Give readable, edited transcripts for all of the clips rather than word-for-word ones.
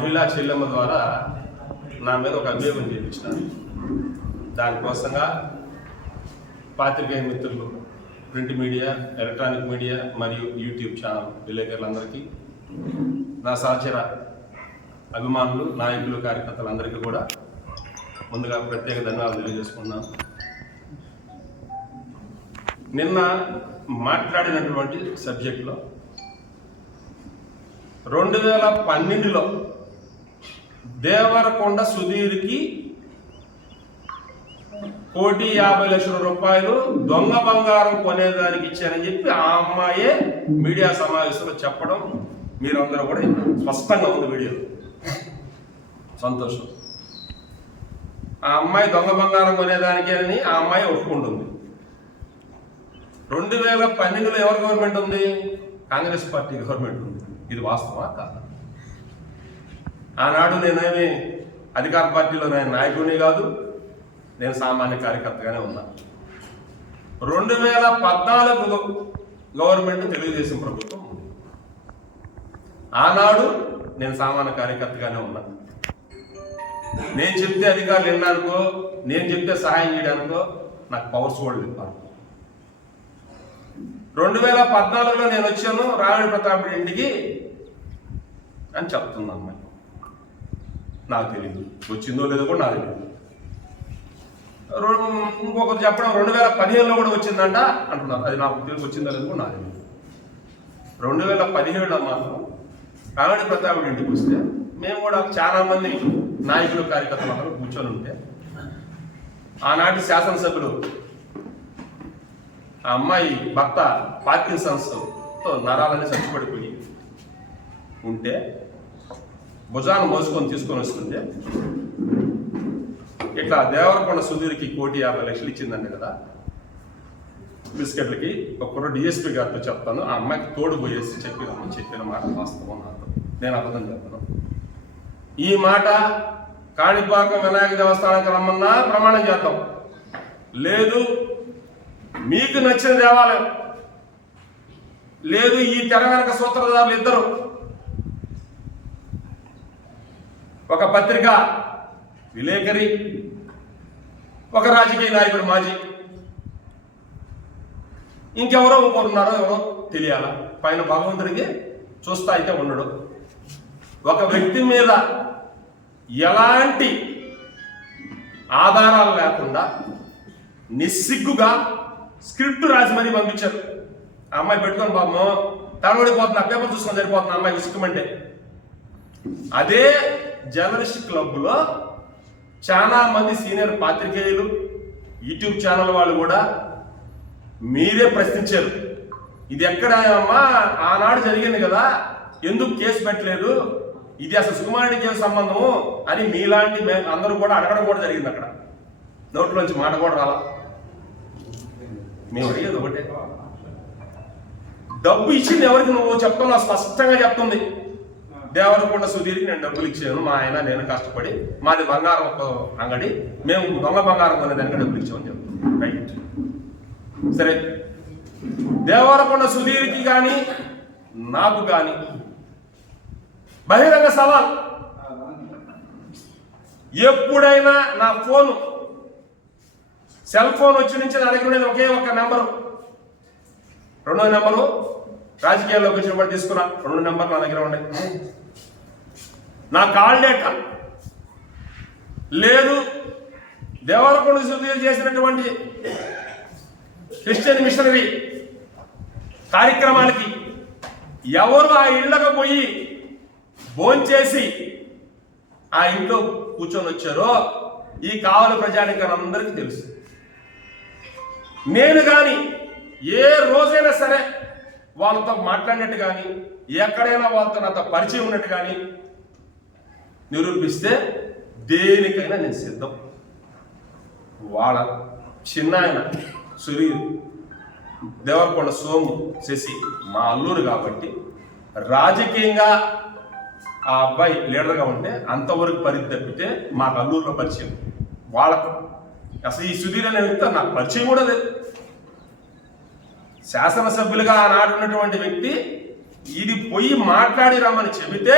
మహిళా చెల్లెమ్మ ద్వారా నా మీద ఒక అభియోగం చేయించినారు. దానికోసంగా పాత్రికేయ మిత్రులు, ప్రింట్ మీడియా, ఎలక్ట్రానిక్ మీడియా మరియు యూట్యూబ్ ఛానల్ విలేకరులందరికీ, నా సహచర అభిమానులు, నాయకులు, కార్యకర్తలందరికీ కూడా ముందుగా ప్రత్యేక ధన్యవాదాలు తెలియజేసుకున్నాను. నిన్న మాట్లాడినటువంటి సబ్జెక్టులో 2012లో దేవరకొండ సుధీర్కి 1,50,00,000 దొంగ బంగారం కొనేదానికి ఇచ్చారని చెప్పి ఆ అమ్మాయే మీడియా సమావేశంలో చెప్పడం మీరందరూ కూడా స్పష్టంగా ఉంది వీడియో. సంతోషం. ఆ అమ్మాయి దొంగ బంగారం కొనేదానికి అని ఆ అమ్మాయి ఒప్పుకుంటుంది. 2012లో ఎవరి గవర్నమెంట్ ఉంది? కాంగ్రెస్ పార్టీ గవర్నమెంట్ ఉంది. ఇది వాస్తవా కాదా? ఆనాడు నేనేమి అధికార పార్టీలో నేను నాయకుడిని కాదు, నేను సామాన్య కార్యకర్తగానే ఉన్నా. 2014 గవర్నమెంట్ తెలుగుదేశం ప్రభుత్వం ఉంది. ఆనాడు నేను సామాన్య కార్యకర్తగానే ఉన్నా. నేను చెప్తే అధికారులు వినడానికో, నేను చెప్తే సహాయం చేయడానికో నాకు పవర్స్ కూడా ఇవ్వాలి. 2014లో నేను వచ్చాను రాణి ప్రతాప్ ఇంటికి అని చెప్తున్నా అమ్మాయి. నాకు తెలియదు, వచ్చిందో లేదో కూడా నాకు తెలియదు. ఇంకొకరు చెప్పడం 2015లో కూడా వచ్చిందంట అంటున్నారు. అది నాకు తెలిసి వచ్చిందో లేదో కూడా నాకు తెలియదు. 2017లో మాత్రం రాణి ప్రతాప్ ఇంటికి వస్తే మేము కూడా చాలా మంది నాయకులు, కార్యకర్తలు అందరూ కూర్చొని ఉంటే ఆనాటి శాసనసభ్యులు ఆ అమ్మాయి భర్త పార్కిన్సన్స్తో నరాలని చచ్చిపడిపోయి ఉంటే భుజాన్ని మోసుకొని తీసుకొని వస్తుంటే ఇట్లా దేవరకొండ సుధీర్కి 1,50,00,000 ఇచ్చిందండి కదా బిస్కెట్లకి. ఒక్కరు డిఎస్పీ గారితో చెప్తాను, ఆ అమ్మాయికి తోడు పోయేసి చెప్పిన మాట వాస్తవం. నాతో నేను అబద్ధం చెప్తాను. ఈ మాట కాణిపాకం వినాయక దేవస్థానానికి రమ్మన్నా ప్రమాణం చేద్దాం. లేదు మీకు నచ్చిన దేవాలయం, లేదు ఈ తెర వెనక సూత్రధారులు ఇద్దరు, ఒక పత్రిక విలేకరి, ఒక రాజకీయ నాయకుడు మాజీ, ఇంకెవరో ఇంకోరున్నారో ఎవరో తెలియాలా. పైన భగవంతుడికి చూస్తా అయితే ఉండడు. ఒక వ్యక్తి మీద ఎలాంటి ఆధారాలు లేకుండా నిస్సిగ్గుగా స్క్రిప్ట్ రాసి మరీ పంపించారు. ఆ అమ్మాయి పెట్టుకొని బాబు తనబడిపోతున్నా, పేపర్ చూసుకొని సరిపోతున్నా అమ్మాయి విసుక్కుమంటే. అదే జర్నలిస్ట్ క్లబ్లో చాలా మంది సీనియర్ పాత్రికేయులు, యూట్యూబ్ ఛానల్ వాళ్ళు కూడా మీరే ప్రశ్నించారు. ఇది ఎక్కడ అమ్మా ఆనాడు జరిగింది కదా, ఎందుకు కేసు పెట్టలేదు, ఇది అసలు సుకుమారుడికి ఏం సంబంధము అని మీలాంటి అందరూ కూడా అడగడం కూడా జరిగింది. అక్కడ నోట్లోంచి మాట కూడా రాలా. మేము అడిగేది ఒకటే, డబ్బు ఇచ్చింది ఎవరికి నువ్వు చెప్తున్నా స్పష్టంగా చెప్తుంది. దేవరకొండ సుధీర్కి నేను డబ్బులు ఇచ్చాను, మా ఆయన నేను కష్టపడి, మాది బంగారం అంగడి, మేము దొంగ బంగారం కొనేదానికి డబ్బులు ఇచ్చామని చెప్తున్నాం. రైట్, సరే. దేవరకొండ సుధీర్కి కానీ నాకు కానీ బహిరంగ సవాల్, ఎప్పుడైనా నా ఫోను సెల్ ఫోన్ వచ్చి నుంచి నా దగ్గర ఉండేది ఒకే ఒక్క నెంబరు. 2వ నెంబరు రాజకీయాల్లోకి వచ్చినప్పుడు తీసుకున్నా. 2 నెంబర్లు నా దగ్గర ఉండే. నా కాల్ డేటా లేదు. దేవరకొండ సుధీర్ చేసినటువంటి క్రిస్టియన్ మిషనరీ కార్యక్రమాలకి ఎవరు ఆ ఇళ్లకు పోయి భోంచేసి ఆ ఇంట్లో కూర్చొని వచ్చారో ఈ కావలి ప్రజానికం అందరికీ తెలుసు. నేను కానీ ఏ రోజైనా సరే వాళ్ళతో మాట్లాడినట్టు కానీ, ఎక్కడైనా వాళ్ళతో నాతో పరిచయం ఉన్నట్టు కానీ నిరూపిస్తే దేనికైనా నేను సిద్ధం. వాళ్ళ చిన్నాయన సుధీర్, దేవరకొండ సోము, శశి మా అల్లూరు కాబట్టి రాజకీయంగా ఆ అబ్బాయి లీడర్గా ఉంటే అంతవరకు పరిధి తప్పితే మాకు అల్లూరులో పరిచయం. వాళ్ళకు అసలు ఈ సుధీర్ అనే వ్యక్తి నాకు పరిచయం కూడా లేదు. శాసనసభ్యులుగా ఆనాడు ఉన్నటువంటి వ్యక్తి ఇది పోయి మాట్లాడి రమ్మని చెబితే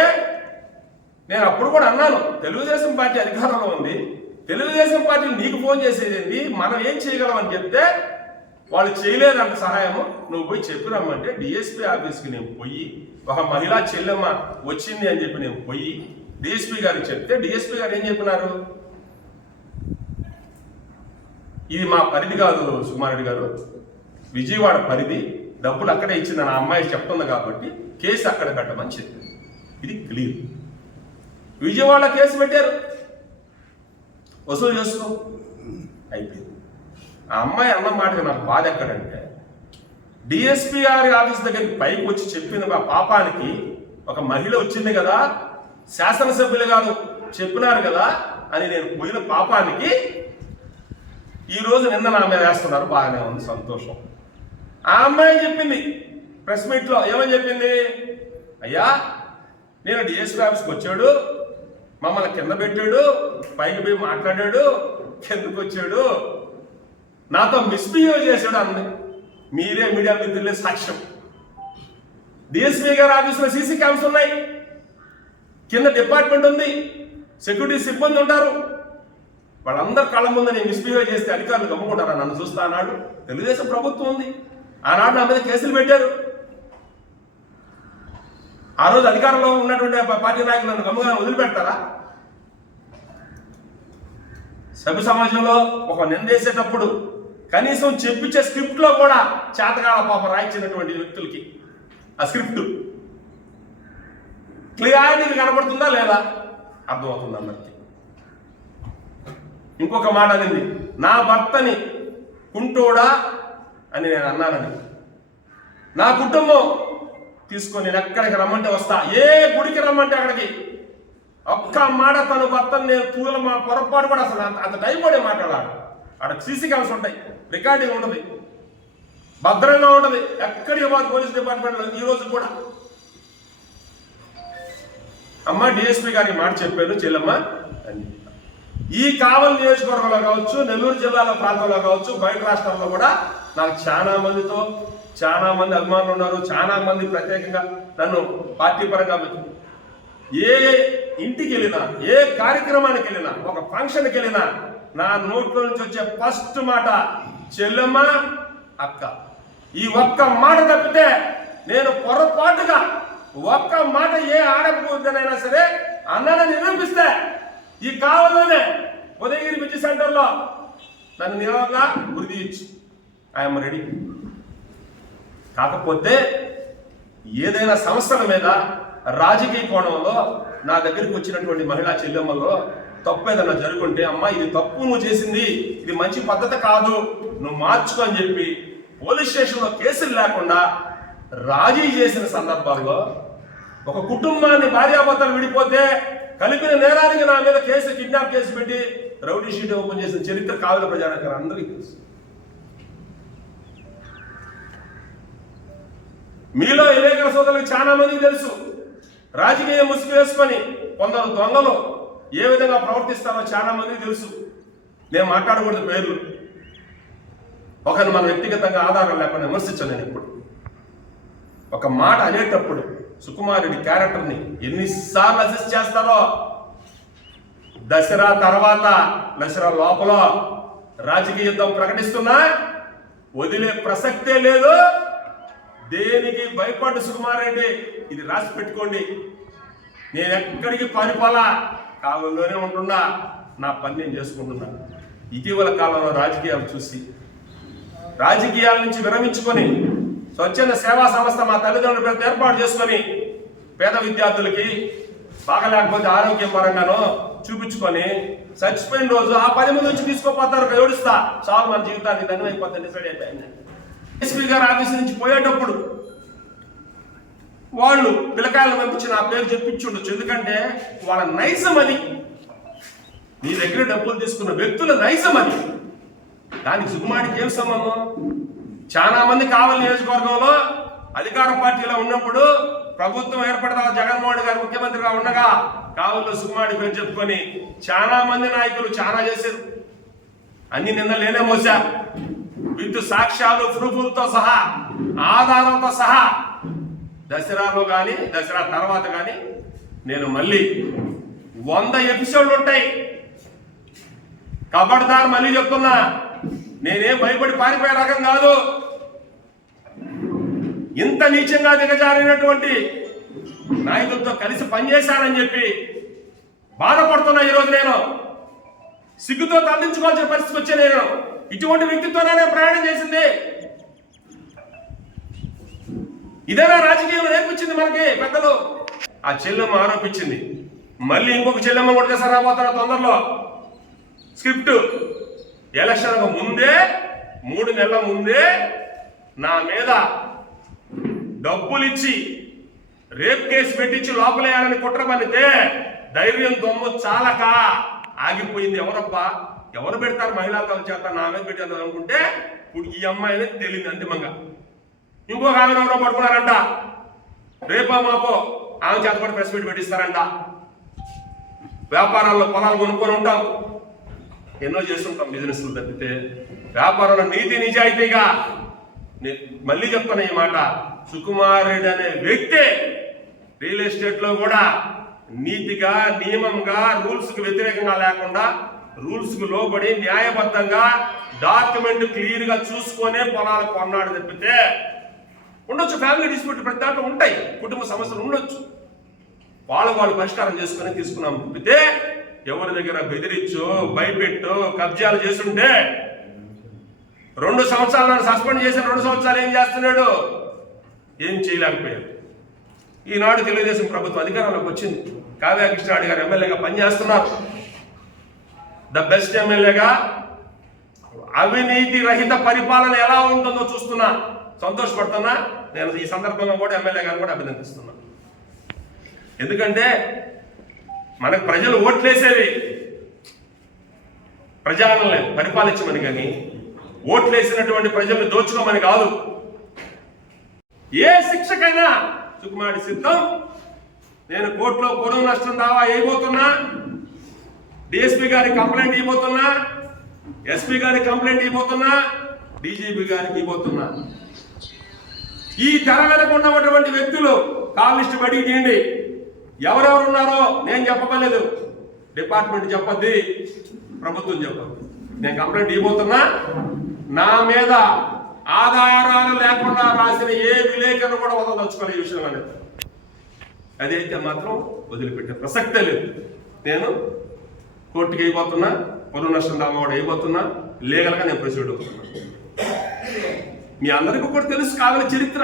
నేను అప్పుడు కూడా అన్నాను, తెలుగుదేశం పార్టీ అధికారంలో ఉంది, తెలుగుదేశం పార్టీ నీకు ఫోన్ చేసేది ఏంటి, మనం ఏం చేయగలం అని చెప్తే వాళ్ళు చేయలేదంట సహాయము, నువ్వు పోయి చెప్పిరమ్మంటే డిఎస్పీ ఆఫీస్కి నేను పోయి ఒక మహిళా చెల్లెమ్మ వచ్చింది అని చెప్పి నేను పోయి డిఎస్పీ గారికి చెప్తే డిఎస్పీ గారు ఏం చెప్పినారు, ఇది మా పరిధి కాదు సుకుమారెడ్డి గారు, విజయవాడ పరిధి, డబ్బులు అక్కడే ఇచ్చింది నా అమ్మాయి చెప్తుంది కాబట్టి కేసు అక్కడ కట్టమని చెప్పింది. ఇది క్లియర్. విజయవాడ కేసు పెట్టారు, వసూలు చేసుకో, అయిపోయింది. ఆ అమ్మాయి అన్న మాటకి నాకు బాధ ఎక్కడంటే డిఎస్పీ గారి ఆఫీస్ దగ్గరికి పైకి వచ్చి చెప్పింది, మా పాపానికి ఒక మహిళ వచ్చింది కదా, శాసనసభ్యులు గారు చెప్పినారు కదా అని నేను పోయిన పాపానికి ఈరోజు నిన్న నా మీద వేస్తున్నారు. బాగానే ఉంది, సంతోషం. ఆ అమ్మాయి చెప్పింది ప్రెస్ మీట్లో, ఏమని చెప్పింది, అయ్యా నేను డిఎస్పీ ఆఫీస్కి వచ్చాడు, మమ్మల్ని కింద పెట్టాడు, పైకి పోయి మాట్లాడాడు, కిందకు వచ్చాడు, నాతో మిస్బిహేవ్ చేశాడు అంది. మీరే మీడియా మిత్రులే సాక్ష్యం. డిఎస్పీ గారి ఆఫీసులో సీసీ క్యామ్స్ ఉన్నాయి, కింద డిపార్ట్మెంట్ ఉంది, సెక్యూరిటీ సిబ్బంది ఉంటారు, వాళ్ళందరూ కళ్ళ ముందు నేను మిస్బిహేవ్ చేస్తే అధికారులు గమ్ముకుంటారా, నన్ను చూస్తా అన్నాడు. తెలుగుదేశం ప్రభుత్వం ఉంది, ఆనాడు నా మీద కేసులు పెట్టారు. ఆ రోజు అధికారంలో ఉన్నటువంటి పార్టీ నాయకులను గమ్ముగా వదిలిపెడతారా? సభ్య సమాజంలో ఒక నిందేసేటప్పుడు కనీసం చెప్పించే స్క్రిప్ట్లో కూడా చేతకాల పాప రాయించినటువంటి వ్యక్తులకి ఆ స్క్రిప్ట్ క్లియారిటీ కనబడుతుందా లేదా అర్థమవుతుంది అందరికి. ఇంకొక మాట అనింది, నా భర్తని కుంటోడా అని నేను అన్నానని, నా కుటుంబం తీసుకొని నేను ఎక్కడికి రమ్మంటే వస్తా, ఏ గుడికి రమ్మంటే అక్కడికి, ఒక్క మాట తన భర్తను నేను పూల మా పొరపాటు కూడా అసలు అంత టైం కూడా మాట్లాడాలి. అక్కడ సీసీ కెమెరాస్ ఉంటాయి, రికార్డింగ్ ఉంటుంది, భద్రంగా ఉంటుంది, ఎక్కడికి పోదు పోలీస్ డిపార్ట్మెంట్లో ఈ రోజు కూడా. అమ్మ డిఎస్పీ గారికి మాట చెప్పాను చెల్లెమ్మ అని. ఈ కావలి నియోజకవర్గంలో కావచ్చు, నెల్లూరు జిల్లాలో ప్రాంతంలో కావచ్చు, బయట రాష్ట్రాల్లో కూడా నాకు చాలా మంది అభిమానులు ఉన్నారు, చాలా మంది ప్రత్యేకంగా నన్ను పార్టీ పరంగా ఏ ఇంటికి వెళ్ళినా, ఏ కార్యక్రమానికి వెళ్ళినా, ఒక ఫంక్షన్కి వెళ్ళినా నా నోట్లో నుంచి వచ్చే ఫస్ట్ మాట చెల్లెమ్మ అక్క. ఈ ఒక్క మాట తప్పితే నేను పొరపాటుగా ఒక్క మాట ఏ ఆడకపోద్దనైనా సరే అన్నని నిరూపిస్తే ఈ కావల్లోనే ఉదయగిరి విద్య సెంటర్లో నన్ను నిలవగా గురి తీయచ్చు, ఐఎమ్ రెడీ. కాకపోతే ఏదైనా సమస్యల మీద రాజకీయ కోణంలో నా దగ్గరికి వచ్చినటువంటి మహిళా చెల్లెమ్మల్లో తప్పు ఏదైనా జరుగుంటే, అమ్మా ఇది తప్పు నువ్వు చేసింది, ఇది మంచి పద్ధతి కాదు, నువ్వు మార్చుకో అని చెప్పి పోలీస్ స్టేషన్లో కేసులు లేకుండా రాజీ చేసిన సందర్భాల్లో, ఒక కుటుంబాన్ని భార్యాభర్తలు విడిపోతే కలిపిన నేరానికి నా మీద కిడ్నాప్ కేసు పెట్టి రౌడీ షీట్ ఓపెన్ చేసిన చరిత్ర కావలి ప్రజానికి అందరికీ తెలుసు. మీలో విలేకరుల సోదరులకు చాలా మందికి తెలుసు, రాజకీయ ముసుగు వేసుకొని కొందరు దొంగలు ఏ విధంగా ప్రవర్తిస్తారో చాలా మందికి తెలుసు. నేను మాట్లాడకూడదు పేర్లు, ఒకరిని మన వ్యక్తిగతంగా ఆధారం లేకుండా విమర్శించలేను. ఇప్పుడు ఒక మాట అనేటప్పుడు సుకుమారెడ్డి క్యారెక్టర్ని ఎన్నిసార్లు అసెస్ చేస్తారో, దసరా తర్వాత దసరా లోపల రాజకీయ యుద్ధం ప్రకటిస్తున్నా వదిలే ప్రసక్తే లేదు. దేనికి భయపడ్డ సుకుమారెడ్డి ఇది రాసి పెట్టుకోండి, నేను ఎక్కడికి పారిపోలా, కాలంలోనే ఉంటున్నా, నా పని నేను చేసుకుంటున్నా. ఇటీవల కాలంలో రాజకీయాలు చూసి రాజకీయాల నుంచి విరమించుకొని స్వచ్ఛంద సేవా సంస్థ మా తల్లిదండ్రుల పేరుతో ఏర్పాటు చేసుకొని పేద విద్యార్థులకి బాగలేకపోతే ఆరోగ్యం పరంగానో చూపించుకొని చచ్చిపోయిన రోజు ఆ 10 మంది నుంచి తీసుకోపోతారు, ఏడుస్తా చాలు మన జీవితానికి ధన్యం అయిపోతుంది డిసైడ్ అయిపోయింది. ఎస్పీ గారు ఆఫీస్ నుంచి పోయేటప్పుడు వాళ్ళు పిల్లకాయలు పంపించి నా పేరు చెప్పించుండొచ్చు, ఎందుకంటే వాళ్ళ నైజం అది, నీ దగ్గర డబ్బులు తీసుకున్న వ్యక్తుల నైజం అది. దానికి సుకుమారికి ఏం సంబంధం? చాలా మంది కావలి నియోజకవర్గంలో అధికార పార్టీలో ఉన్నప్పుడు ప్రభుత్వం ఏర్పడతా జగన్మోహన్ గారు ముఖ్యమంత్రిగా ఉండగా కావలిలో సుకుమారి పేరు చెప్పుకొని చాలా మంది నాయకులు చాలా చేశారు. అన్ని నిన్న లేనే మోసా, విత్ సాక్ష్యాలు ప్రూఫ్లతో సహా ఆధారంతో సహా. దసరాలో కానీ దసరా తర్వాత కానీ నేను మళ్ళీ 100 ఎపిసోడ్లు ఉంటాయి. కబడ్దార్ మళ్ళీ చెప్తున్నా, నేనేం భయపడి పారిపోయే రకం కాదు. ఇంత నీచంగా దిగజారినటువంటి నాయకులతో కలిసి పనిచేశానని చెప్పి బాధపడుతున్నా. ఈరోజు నేను సిగ్గుతో తరలించుకోవాల్సిన పరిస్థితికి వచ్చే నేను ఇటువంటి వ్యక్తిత్వంగానే ప్రయాణం చేసింది. ఇదేనా రాజకీయం నేర్పించింది మనకి పెద్దలు? ఆ చెల్లెమ్మ ఆరోపించింది, మళ్ళీ ఇంకొక చెల్లెమ్మ కూడా చేశారు రాబోతున్న తొందరలో. స్క్రిప్ట్ ఎలక్షన్ ముందే 3 నెలల ముందే నా మీద డబ్బులు ఇచ్చి రేప్ కేసు పెట్టించి లోపలేయాలని కుట్ర పనితే ధైర్యం దొమ్ము చాలక ఆగిపోయింది. ఎవరబ్బా, ఎవరు పెడతారు మహిళా తల చేత నా మీద పెట్టారు అనుకుంటే ఇప్పుడు ఈ అమ్మాయిని తెలియదు అంతిమంగా. ఇంకొక ఆమె ఎవరో పడుకున్నారంట, రేపో మాపో ఆమె చేత కూడా ప్రెస్ మీట్ పెట్టిస్తారంట. వ్యాపారాల్లో పొలాలు కొనుక్కొని ఉంటాం, ఎన్నో చేస్తుంటాం బిజినెస్లు తప్పితే వ్యాపారంలో నీతి నిజాయితీగా. మళ్ళీ చెప్తాను ఈ మాట, సుకుమార్ రెడ్డి అనే వ్యక్తే రియల్ ఎస్టేట్ లో కూడా నీతిగా, నియమంగా, రూల్స్ కు వ్యతిరేకంగా లేకుండా రూల్స్ కు లోబడి న్యాయబద్ధంగా డాక్యుమెంట్ క్లియర్ గా చూసుకొనే పొలాలు కొన్నాడు తప్పితే. ఉండొచ్చు ఫ్యామిలీ డిస్ప్యూట్ ప్రతి దాంట్లో ఉంటాయి, కుటుంబ సమస్యలు ఉండొచ్చు, వాళ్ళు పరిష్కారం చేసుకొని తీసుకున్నాం తప్పితే ఎవరి దగ్గర బెదిరించో భయపెట్టో కబ్జాలు చేస్తుంటే 2 సంవత్సరాలు నన్ను సస్పెండ్ చేసిన 2 సంవత్సరాలు ఏం చేస్తున్నాడు? ఏం చేయలేకపోయాడు. ఈనాడు తెలుగుదేశం ప్రభుత్వం అధికారంలోకి వచ్చింది, కావ్య కృష్ణారెడ్డి గారు ఎమ్మెల్యేగా పనిచేస్తున్నారు. ద బెస్ట్ ఎమ్మెల్యేగా అవినీతి రహిత పరిపాలన ఎలా ఉంటుందో చూస్తున్నా, సంతోషపడుతున్నా. నేను ఈ సందర్భంగా కూడా ఎమ్మెల్యే గారు కూడా అభినందిస్తున్నా. ఎందుకంటే మనకు ప్రజలు ఓట్లేసేవి ప్రజాలను పరిపాలించమని, కానీ ఓట్లేసినటువంటి ప్రజల్ని దోచుకోమని కాదు. ఏ శిక్షకైనా సుకుమార్ సిద్ధం. నేను కోర్టులో పొరుగు నష్టం దావా వేయబోతున్నా, డిఎస్పీ గారికి కంప్లైంట్ ఇవ్వబోతున్నా, ఎస్పీ గారికి కంప్లైంట్ ఇవ్వబోతున్నా, డీజీపీ గారికి ఇవ్వబోతున్నా. ఈ తెర వెనక ఉన్నటువంటి వ్యక్తులు కాల్ లిస్ట్ బడికి తీయండి. ఎవరెవరు ఉన్నారో నేను చెప్పలేదు, డిపార్ట్మెంట్ చెప్పద్ది, ప్రభుత్వం చెప్పద్దు. నేను కంప్లైంట్ ఇవ్వబోతున్నా. నా మీద ఆధారాలు లేకుండా రాసిన ఏ విలేకరులు కూడా వదలదలుచుకోవాలి ఈ విషయం అనేది. అదైతే మాత్రం వదిలిపెట్టే ప్రసక్తే లేదు. నేను కోర్టుకి అయిపోతున్నా, పొరుగు నష్టం దావా కూడా అయిపోతున్నా, లీగల్గా నేను ప్రొసీడ్ అవుతున్నా. మీ అందరికీ కూడా తెలుసు కాగల చరిత్ర.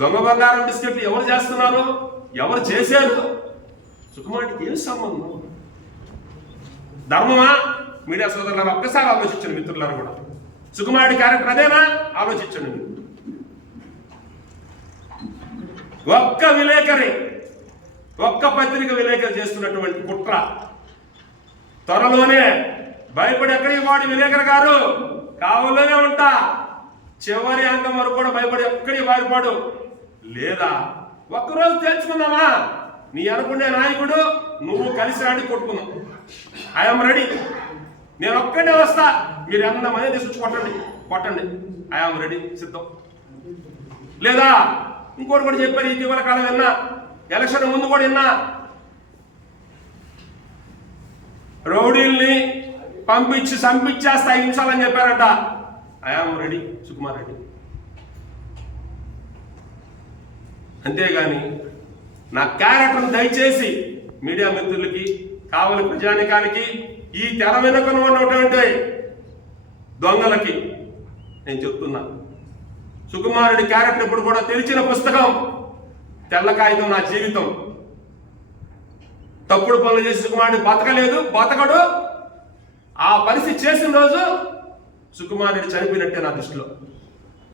దొంగ బంగారం బిస్కెట్లు ఎవరు చేస్తున్నారు, ఎవరు చేశారు, సుకుమార్కి ఏం సంబంధం? ధర్మమా? మీడియా సోదరులారా ఒక్కసారి ఆలోచించండి, మిత్రులారా కూడా. సుకుమారుడి క్యారెక్టర్ అదేనా? ఆలోచించండి. ఒక్క విలేకరి, ఒక్క పత్రిక విలేకరి చేస్తున్నటువంటి కుట్ర త్వరలోనే భయపడి ఎక్కడికి వాడు విలేకరు గారు కావులోనే ఉంటా, చివరి అంగం వరకు కూడా భయపడి ఎక్కడికి వారిపాడు లేదా. ఒక్కరోజు తెలుసుకుందామా? నీ అనుకునే నాయకుడు నువ్వు కలిసి రాడి కొట్టుకుందాం. I'm ready. నేను ఒక్కడే వస్తా, మీరు ఎంతమంది తీసుకొచ్చి కొట్టండి. ఐఎమ్ రెడీ, సిద్ధం. లేదా ఇంకోటి కూడా చెప్పారు, ఇటీవల కాలం విన్నా, ఎలక్షన్ ముందు కూడా విన్నా, రౌడీల్ని పంపించి చంపించేస్తా 5 నిమిషాలని చెప్పారంట. I'm ready, Sukumar Reddy. అంతేగాని నా క్యారెక్టర్ను దయచేసి మీడియా మిత్రులకి, కావలి ప్రజానికానికి, ఈ తెర వెనుక ఉన్నటువంటి దొంగలకి నేను చెప్తున్నా, సుకుమారుడి క్యారెక్టర్ ఇప్పుడు కూడా తెరిచిన పుస్తకం, తెల్ల కాగితం నా జీవితం. తప్పుడు పనులు చేసి సుకుమారుడు బతకడు. ఆ పరిస్థితి చేసిన రోజు సుకుమారుడు చనిపోయినట్టే నా దృష్టిలో.